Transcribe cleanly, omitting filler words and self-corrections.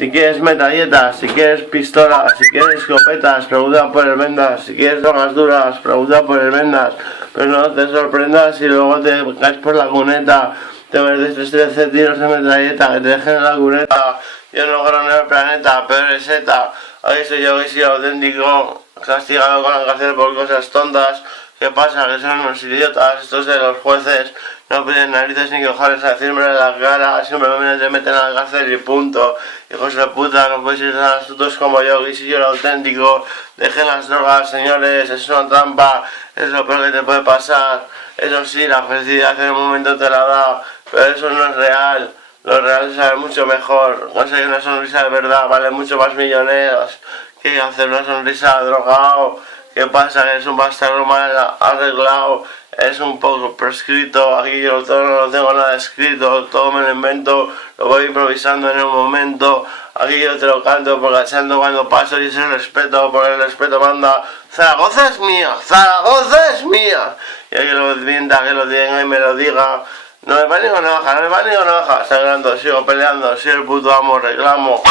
Si quieres metralletas, si quieres pistolas, si quieres escopetas, pregunta por el vendas. Si quieres drogas duras, pregunta por el vendas. Pero no te sorprendas si luego te caes por la cuneta. Te ves de 13 tiros de metralleta que te dejen en la cuneta. Yo no grono el planeta, peor es ETA. Ahí soy yo que soy auténtico, castigado con la cárcel por cosas tontas. ¿Qué pasa? Que son unos idiotas, estos de los jueces. No piden narices ni cojones a decirme en la cara, simplemente te meten a la cárcel y punto. Hijos de puta, no podéis ser tan astutos como yo, que soy yo el auténtico. Dejen las drogas, señores, es una trampa, es lo peor que te puede pasar. Eso sí, la felicidad en un momento te la da, pero eso no es real. Lo real es saber mucho mejor. Conseguir una sonrisa de verdad vale mucho más milloneros que hacer una sonrisa drogado. ¿Qué pasa? Que es un bastardo mal arreglado, es un poco prescrito. Aquí yo todo no lo tengo nada escrito, todo me lo invento, lo voy improvisando en un momento. Aquí yo te lo canto por cachando cuando paso y ese respeto, porque el respeto manda. Zaragoza es mía, Zaragoza es mía. Y hay que lo mienta, que lo tenga y me lo diga. No me va ni con navaja, no me va ni con navaja. Sangrando, sigo peleando, soy el puto amo, reclamo.